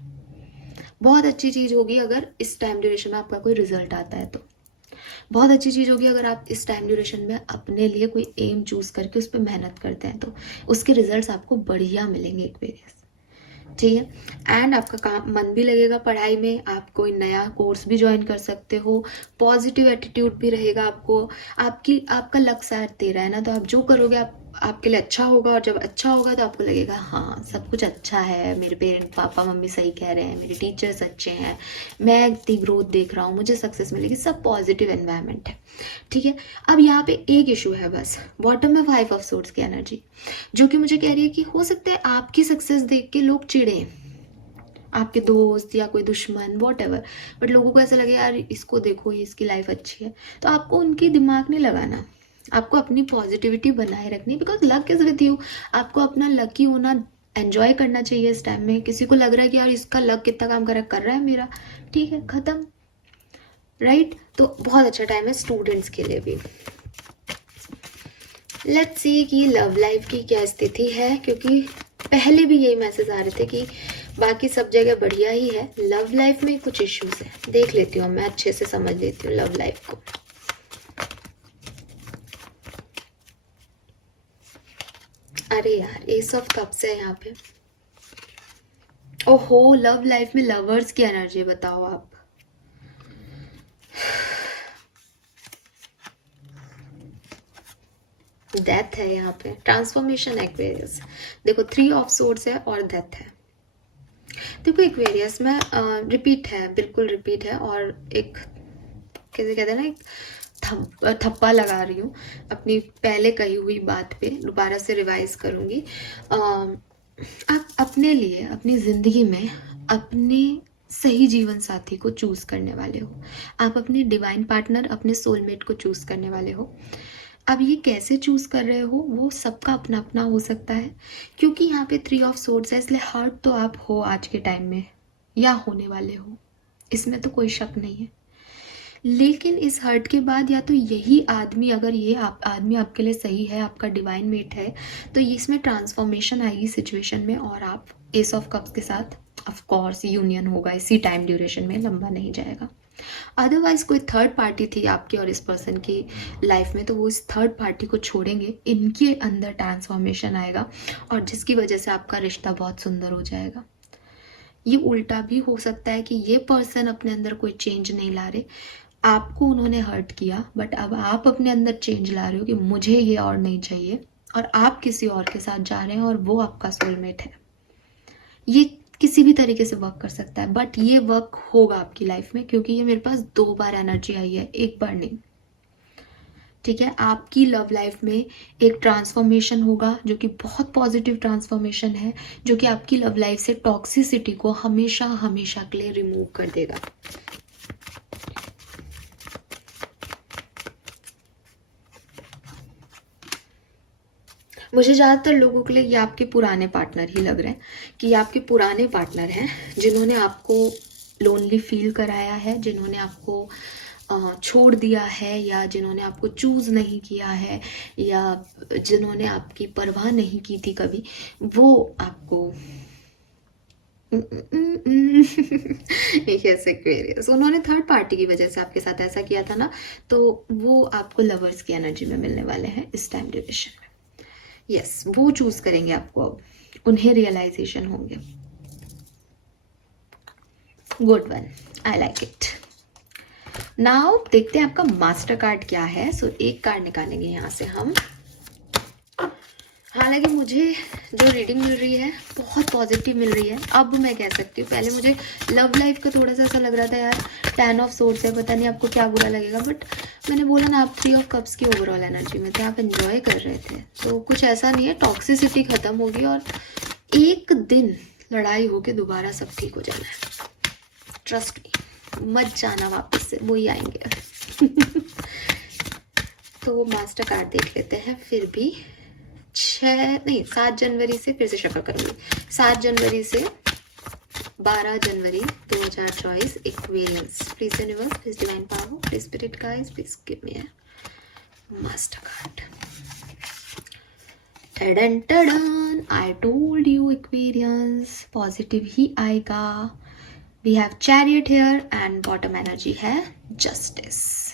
बहुत अच्छी चीज होगी अगर इस टाइम ड्यूरेशन में आपका कोई रिजल्ट आता है। तो बहुत अच्छी चीज होगी अगर आप इस टाइम ड्यूरेशन में अपने लिए कोई एम चूज करके उस पर मेहनत करते हैं, तो उसके रिजल्ट्स आपको बढ़िया मिलेंगे एक्वेरियस, ठीक है। एंड आपका काम मन भी लगेगा पढ़ाई में, आप कोई नया कोर्स भी ज्वाइन कर सकते हो, पॉजिटिव एटीट्यूड भी रहेगा आपको, आपका लक साथ दे रहा है ना, तो आप जो करोगे आपके लिए अच्छा होगा। और जब अच्छा होगा तो आपको लगेगा हाँ सब कुछ अच्छा है, मेरे पेरेंट पापा मम्मी सही कह रहे हैं, मेरे टीचर्स अच्छे हैं, मैं इतनी ग्रोथ देख रहा हूँ, मुझे सक्सेस मिलेगी, सब पॉजिटिव एनवायरनमेंट है, ठीक है। अब यहाँ पे एक इशू है बस, बॉटम में 5 ऑफ सोर्ड्स की एनर्जी, जो कि मुझे कह रही है कि हो सकता है आपकी सक्सेस देख के लोग चिढ़े, आपके दोस्त या कोई दुश्मन वॉटएवर, बट लोगों को ऐसा लगे यार इसको देखो, ये इसकी लाइफ अच्छी है। तो आपको उनकी दिमाग नहीं लगाना, आपको अपनी पॉजिटिविटी बनाए रखनी, because luck is with you. आपको अपना लकी होना एंजॉय करना चाहिए इस टाइम में। किसी को लग रहा है कि यार इसका लक कितना काम कर रहा है मेरा, ठीक है, खत्म, राइट। तो बहुत अच्छा टाइम है स्टूडेंट्स के लिए भी। लेट्स सी कि लव लाइफ की क्या स्थिति है, क्योंकि पहले भी यही मैसेज आ रहे थे कि बाकी सब जगह बढ़िया ही है, लव लाइफ में कुछ इश्यूज है। देख लेती हूँ मैं, अच्छे से समझ लेती हूँ लव लाइफ को। अरे यार एस ऑफ कप्स है यहाँ पे, ओहो लव लाइफ में लवर्स की एनर्जी, बताओ आप। डेथ है यहाँ पे, ट्रांसफॉर्मेशन है एक्वेरियस। देखो 3 ऑफ सोर्ड्स है और डेथ है। देखो एक्वेरियस में रिपीट है, बिल्कुल रिपीट है, और एक कैसे कहते हैं ना, एक थप्पा लगा रही हूँ अपनी पहले कही हुई बात पे, दोबारा से रिवाइज करूँगी। आप अपने लिए अपनी ज़िंदगी में अपने सही जीवन साथी को चूज़ करने वाले हो, आप अपने डिवाइन पार्टनर, अपने सोलमेट को चूज़ करने वाले हो। अब ये कैसे चूज कर रहे हो वो सबका अपना अपना हो सकता है, क्योंकि यहाँ पे 3 ऑफ सोर्ड्स है, इसलिए हर्ट तो आप हो आज के टाइम में या होने वाले हो, इसमें तो कोई शक नहीं है। लेकिन इस हर्ट के बाद या तो यही आदमी, अगर ये आदमी आपके लिए सही है, आपका डिवाइन मेट है, तो इसमें ट्रांसफॉर्मेशन आएगी सिचुएशन में, और आप एस ऑफ कप्स के साथ ऑफ कोर्स यूनियन होगा इसी टाइम ड्यूरेशन में, लंबा नहीं जाएगा। अदरवाइज कोई थर्ड पार्टी थी आपकी और इस पर्सन की लाइफ में, तो वो इस थर्ड पार्टी को छोड़ेंगे, इनके अंदर ट्रांसफॉर्मेशन आएगा और जिसकी वजह से आपका रिश्ता बहुत सुंदर हो जाएगा। ये उल्टा भी हो सकता है कि ये पर्सन अपने अंदर कोई चेंज नहीं ला रहे, आपको उन्होंने हर्ट किया, बट अब आप अपने अंदर चेंज ला रहे हो कि मुझे ये और नहीं चाहिए, और आप किसी और के साथ जा रहे हैं और वो आपका सोलमेट है। ये किसी भी तरीके से वर्क कर सकता है, बट ये वर्क होगा आपकी लाइफ में, क्योंकि ये मेरे पास 2 बार एनर्जी आई है, एक बार नहीं, ठीक है। आपकी लव लाइफ में एक ट्रांसफॉर्मेशन होगा जो कि बहुत पॉजिटिव ट्रांसफॉर्मेशन है, जो कि आपकी लव लाइफ से टॉक्सिसिटी को हमेशा हमेशा के लिए रिमूव कर देगा। मुझे ज़्यादातर लोगों के लिए ये आपके पुराने पार्टनर ही लग रहे हैं, कि ये आपके पुराने पार्टनर हैं जिन्होंने आपको लोनली फील कराया है, जिन्होंने आपको छोड़ दिया है, या जिन्होंने आपको चूज़ नहीं किया है, या जिन्होंने आपकी परवाह नहीं की थी कभी, वो आपको यस एक्वेरियस, उन्होंने थर्ड पार्टी की वजह से आपके साथ ऐसा किया था ना, तो वो आपको लवर्स की एनर्जी में मिलने वाले हैं इस टाइम ड्यूरेशन में। यस, वो चूज करेंगे आपको, अब उन्हें रियलाइजेशन होंगे। Good one, I like it. Now देखते हैं आपका मास्टर कार्ड क्या है। सो एक कार्ड निकालेंगे यहाँ से हम। हालांकि मुझे जो रीडिंग मिल रही है बहुत पॉजिटिव मिल रही है। अब मैं कह सकती हूँ, पहले मुझे लव लाइफ का थोड़ा सा ऐसा लग रहा था यार 10 ऑफ सोर्ड्स है, पता नहीं आपको क्या बुरा लगेगा, बट मैंने बोला ना आप 3 ऑफ कप्स की ओवरऑल एनर्जी में थे, आप एंजॉय कर रहे थे, तो कुछ ऐसा नहीं है, टॉक्सिसिटी खत्म होगी और एक दिन लड़ाई होके दोबारा सब ठीक हो जाना है। ट्रस्ट मी, मत जाना वापस से, वो ही आएंगे। तो मास्टर कार्ड देख लेते हैं। फिर भी 7 जनवरी से, फिर से शफल करूंगी, 7 जनवरी से 12 जनवरी 2024 Aquarians. Please universe, please divine power, please spirit guides, please give me a master card. टडन टडन, I told you Aquarians, positive ही आएगा। We have chariot here and bottom energy है जस्टिस।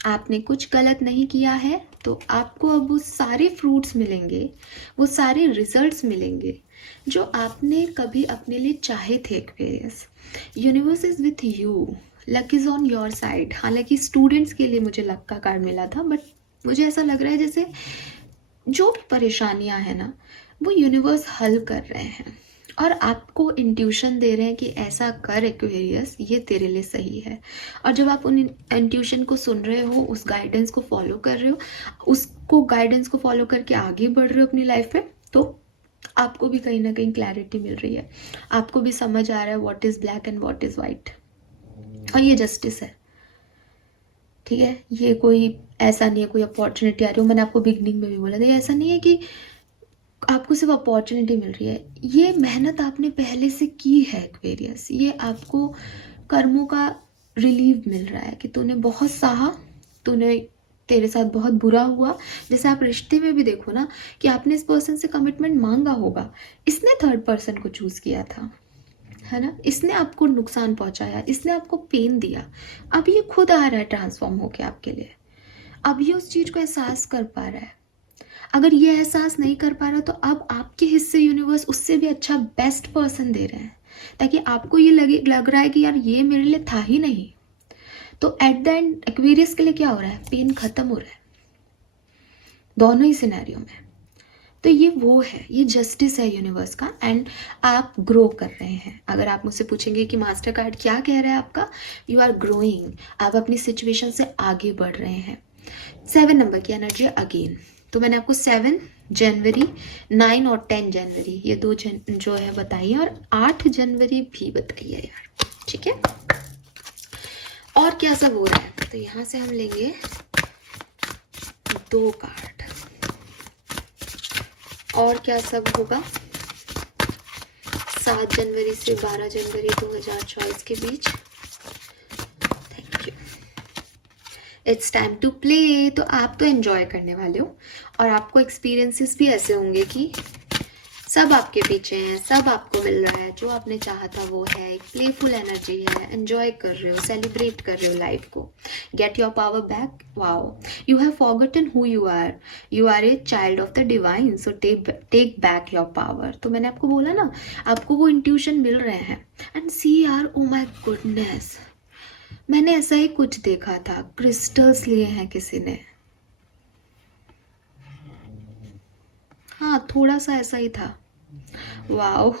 आपने कुछ गलत नहीं किया है, तो आपको अब वो सारे फ्रूट्स मिलेंगे, वो सारे रिजल्ट्स मिलेंगे जो आपने कभी अपने लिए चाहे थे। Aquarius, universe is with you, luck is on your side. हालांकि स्टूडेंट्स के लिए मुझे लक का कार्ड मिला था, बट मुझे ऐसा लग रहा है जैसे जो भी परेशानियां हैं ना, वो यूनिवर्स हल कर रहे हैं और आपको इंट्यूशन दे रहे हैं कि ऐसा कर एक्वेरियस, ये तेरे लिए सही है। और जब आप उन इंट्यूशन को सुन रहे हो, उस गाइडेंस को फॉलो कर रहे हो, उसको गाइडेंस को फॉलो करके आगे बढ़ रहे हो अपनी लाइफ में, तो आपको भी कहीं ना कहीं क्लैरिटी मिल रही है, आपको भी समझ आ रहा है what is black and what is white. और ये जस्टिस है, ठीक है। ये कोई ऐसा नहीं है कोई अपॉर्चुनिटी आ रही हो, मैंने आपको बिगनिंग में भी बोला था, ये ऐसा नहीं है कि आपको सिर्फ अपॉर्चुनिटी मिल रही है, ये मेहनत आपने पहले से की है एक्वेरियस। ये आपको कर्मों का रिलीव मिल रहा है कि तूने बहुत सहा, तूने, तेरे साथ बहुत बुरा हुआ। जैसे आप रिश्ते में भी देखो ना कि आपने इस पर्सन से कमिटमेंट मांगा होगा, इसने थर्ड पर्सन को चूज किया था, है ना, इसने आपको नुकसान पहुंचाया, इसने आपको पेन दिया। अब ये खुद आ रहा है ट्रांसफॉर्म होके आपके लिए, अब ये उस चीज को एहसास कर पा रहा है। अगर ये एहसास नहीं कर पा रहा, तो अब आपके हिस्से यूनिवर्स उससे भी अच्छा बेस्ट पर्सन दे रहे हैं, ताकि आपको ये लग रहा है कि यार ये मेरे लिए था ही नहीं। तो एट द एंड एक्वेरियस के लिए क्या हो रहा है, पेन खत्म हो रहा है दोनों ही सिनेरियो में। तो ये वो है, ये जस्टिस है यूनिवर्स का, एंड आप ग्रो कर रहे हैं। अगर आप मुझसे पूछेंगे कि मास्टर कार्ड क्या कह रहा है आपका, यू आर ग्रोइंग, आप अपनी सिचुएशन से आगे बढ़ रहे हैं। 7 नंबर की एनर्जी अगेन, तो मैंने आपको 7 जनवरी, 9 और 10 जनवरी ये दो जो है बताइए, और 8 जनवरी भी बताइए यार, ठीक है। और क्या सब हो रहा है, तो यहाँ से हम लेंगे 2 कार्ड। और क्या सब होगा 7 जनवरी से 12 जनवरी 2024 के बीच। Thank you. It's time to play. तो आप तो एंजॉय करने वाले हो, और आपको एक्सपीरियंसेस भी ऐसे होंगे कि सब आपके पीछे हैं, सब आपको मिल रहा है, जो आपने चाहा था वो है। एक प्लेफुल एनर्जी है, एंजॉय कर रहे हो, सेलिब्रेट कर रहे हो लाइफ को। Get your power back. Wow, you have forgotten who you are a child of the divine, so take back your power. तो मैंने आपको बोला ना, आपको वो इंट्यूशन मिल रहे हैं। एंड सी यार, ओ माई गुडनेस, मैंने ऐसा ही कुछ देखा था, क्रिस्टल्स लिए हैं किसी ने, हाँ थोड़ा सा ऐसा ही था। वाओ,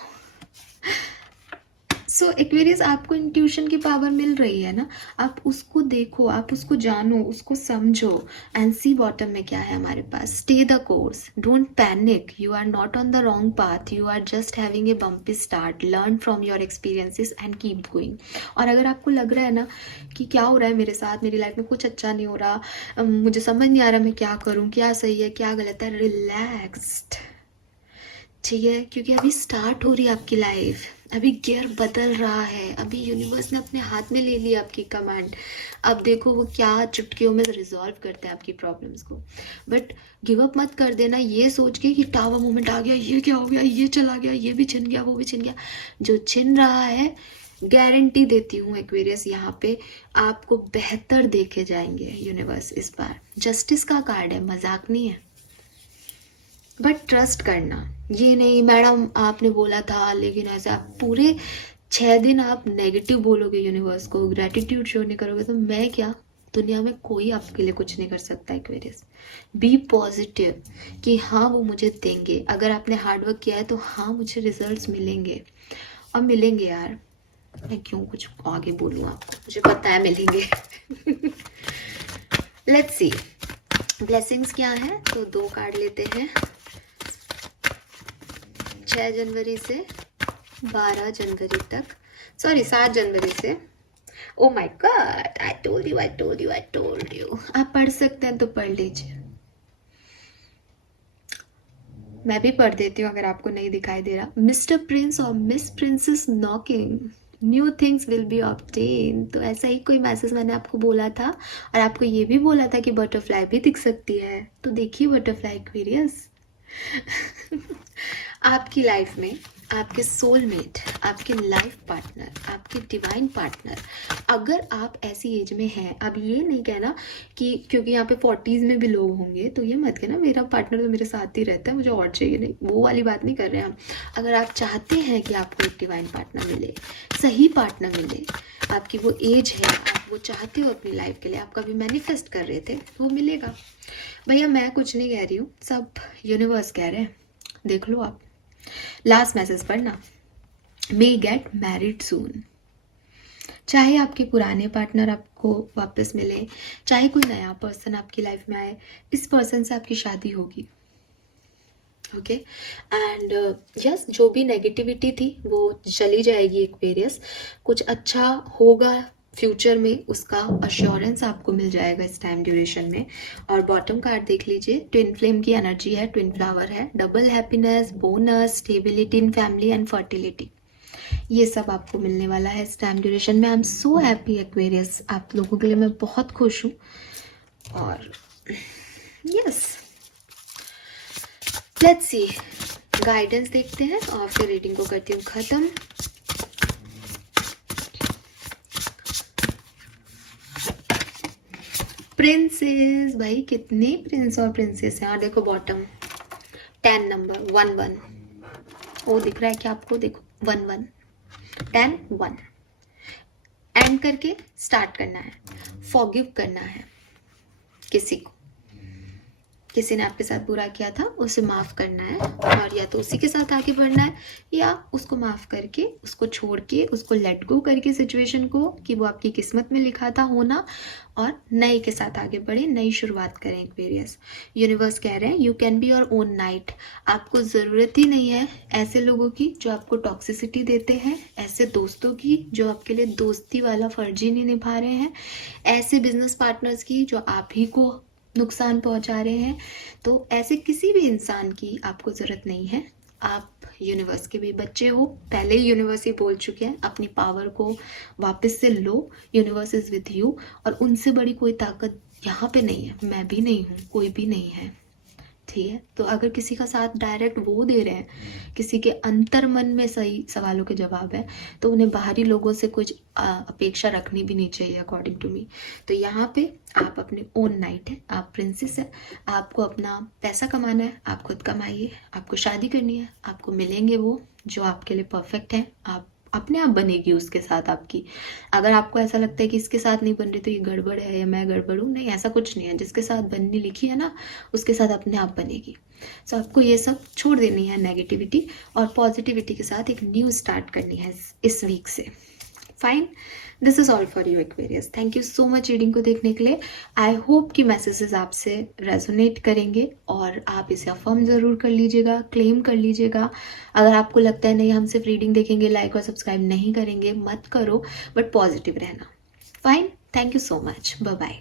सो एक्वेरियस, आपको इंट्यूशन की पावर मिल रही है ना, आप उसको देखो, आप उसको जानो, उसको समझो एंड सी बॉटम में क्या है हमारे पास. Stay the course, don't panic, you are not on the wrong path, you are just having a bumpy start. Learn from your experiences and keep going. और अगर आपको लग रहा है ना कि क्या हो रहा है मेरे साथ, मेरी लाइफ में कुछ अच्छा नहीं हो रहा, मुझे समझ नहीं आ रहा मैं क्या करूँ, क्या सही है क्या गलत है, रिलैक्स्ड. ठीक है, क्योंकि अभी स्टार्ट हो रही है आपकी लाइफ, अभी गियर बदल रहा है, अभी यूनिवर्स ने अपने हाथ में ले लिया आपकी कमांड. अब देखो वो क्या चुटकियों में रिजॉल्व करते हैं आपकी प्रॉब्लम्स को. बट गिव अप मत कर देना ये सोच के कि टावर मोमेंट आ गया, ये क्या हो गया, ये चला गया, ये भी छिन गया, वो भी छिन गया. जो छिन रहा है, गारंटी देती हूँ एक्वेरियस, यहाँ पे आपको बेहतर देखे जाएंगे यूनिवर्स इस बार. जस्टिस का कार्ड है, मजाक नहीं है. बट ट्रस्ट करना, ये नहीं मैडम आपने बोला था लेकिन ऐसा, पूरे 6 दिन आप नेगेटिव बोलोगे यूनिवर्स को, ग्रेटिट्यूड शो नहीं करोगे, तो मैं क्या, दुनिया में कोई आपके लिए कुछ नहीं कर सकता. एक्वेरियस, बी पॉजिटिव कि हाँ वो मुझे देंगे, अगर आपने हार्डवर्क किया है तो हाँ मुझे रिजल्ट्स मिलेंगे. और मिलेंगे यार, मैं क्यों कुछ आगे बोलूँ आपको, मुझे पता है मिलेंगे. लेट्स सी ब्लेसिंग्स क्या है. तो 2 कार्ड लेते हैं. 6 जनवरी से 12 जनवरी तक, सॉरी 7 जनवरी से. Oh my God, I told you, I told you, I told you. आप पढ़ सकते हैं तो पढ़ लीजिए, मैं भी पढ़ देती हूँ अगर आपको नहीं दिखाई दे रहा. मिस्टर प्रिंस और miss princess knocking, new things will be obtain. तो ऐसा ही कोई मैसेज मैंने आपको बोला था, और आपको ये भी बोला था कि बटरफ्लाई भी दिख सकती है. तो देखिए बटरफ्लाई एक्वेरियस. आपकी लाइफ में आपके सोलमेट, आपके लाइफ पार्टनर, आपके डिवाइन पार्टनर, अगर आप ऐसी एज में हैं, अब ये नहीं कहना कि क्योंकि यहाँ पे 40s में भी लोग होंगे तो ये मत कहना मेरा पार्टनर तो मेरे साथ ही रहता है मुझे और चाहिए नहीं, वो वाली बात नहीं कर रहे हैं हम. अगर आप चाहते हैं कि आपको एक डिवाइन पार्टनर मिले, सही पार्टनर मिले, आपकी वो एज है, आप वो चाहते हो अपनी लाइफ के लिए, आप कभी मैनिफेस्ट कर रहे थे, वो मिलेगा. भैया मैं कुछ नहीं कह रही हूँ, सब यूनिवर्स कह रहे हैं, देख लो आप. लास्ट मैसेज पढ़ना, मे गेट मैरिड सून. चाहे आपके पुराने पार्टनर आपको वापस मिले, चाहे कोई नया पर्सन आपकी लाइफ में आए, इस पर्सन से आपकी शादी होगी. ओके एंड यस, जो भी नेगेटिविटी थी वो चली जाएगी एक्वेरियस, कुछ अच्छा होगा फ्यूचर में, उसका अश्योरेंस आपको मिल जाएगा इस टाइम ड्यूरेशन में. और बॉटम कार्ड देख लीजिए, ट्विन फ्लेम की एनर्जी है, ट्विन फ्लावर है, double happiness, bonus, stability in family and fertility, ये सब आपको मिलने वाला है इस टाइम ड्यूरेशन में. I am so happy Aquarius, आप लोगों के लिए मैं बहुत खुश हूँ. और यस, लेट्स सी गाइडेंस देखते हैं और फिर रीडिंग को करती हूँ ख़त्म. प्रिंसेस, भाई कितने प्रिंस और प्रिंसेस हैं. और देखो बॉटम 10 नंबर 11, वो दिख रहा है क्या आपको, देखो 11 10 1. एंड करके स्टार्ट करना है, फॉरगिव करना है किसी को, किसी ने आपके साथ बुरा किया था उसे माफ़ करना है, और या तो उसी के साथ आगे बढ़ना है या उसको माफ़ करके, उसको छोड़ के, उसको लेट गो करके सिचुएशन को, कि वो आपकी किस्मत में लिखा था होना, और नए के साथ आगे बढ़े, नई शुरुआत करें एक्वेरियस. यूनिवर्स कह रहे हैं you can be your own night. आपको ज़रूरत ही नहीं है ऐसे लोगों की जो आपको टॉक्सिसिटी देते हैं, ऐसे दोस्तों की जो आपके लिए दोस्ती वाला फर्ज ही नहीं निभा रहे हैं, ऐसे बिजनेस पार्टनर्स की जो आप ही को नुकसान पहुंचा रहे हैं. तो ऐसे किसी भी इंसान की आपको ज़रूरत नहीं है. आप यूनिवर्स के भी बच्चे हो, पहले ही यूनिवर्स ही बोल चुके हैं, अपनी पावर को वापस से लो, यूनिवर्स इज़ विथ यू, और उनसे बड़ी कोई ताकत यहाँ पे नहीं है, मैं भी नहीं हूँ, कोई भी नहीं है. ठीक है, तो अगर किसी का साथ डायरेक्ट वो दे रहे हैं, किसी के अंतर मन में सही सवालों के जवाब है, तो उन्हें बाहरी लोगों से कुछ अपेक्षा रखनी भी नहीं चाहिए अकॉर्डिंग टू मी. तो यहाँ पे आप अपने ओन नाइट है, आप प्रिंसेस है, आपको अपना पैसा कमाना है, आप खुद कमाइए, आपको शादी करनी है, आपको मिलेंगे वो जो आपके लिए परफेक्ट है, आप अपने आप बनेगी उसके साथ आपकी। अगर आपको ऐसा लगता है कि इसके साथ नहीं बन रही तो ये गड़बड़ है या मैं गड़बड़ हूँ, नहीं, ऐसा कुछ नहीं है। जिसके साथ बननी लिखी है ना, उसके साथ अपने आप बनेगी। सो आपको ये सब छोड़ देनी है नेगेटिविटी, और पॉजिटिविटी के साथ एक न्यू स्टार्ट करनी है इस वीक से। Fine, this is all for you Aquarius. Thank you so much reading को देखने के लिए। आई होप कि मैसेजेस आपसे रेजोनेट करेंगे और आप इसे अफर्म ज़रूर कर लीजिएगा, क्लेम कर लीजिएगा। अगर आपको लगता है नहीं हम सिर्फ रीडिंग देखेंगे, लाइक और सब्सक्राइब नहीं करेंगे, मत करो, बट पॉजिटिव रहना। Fine, thank you so much, bye bye.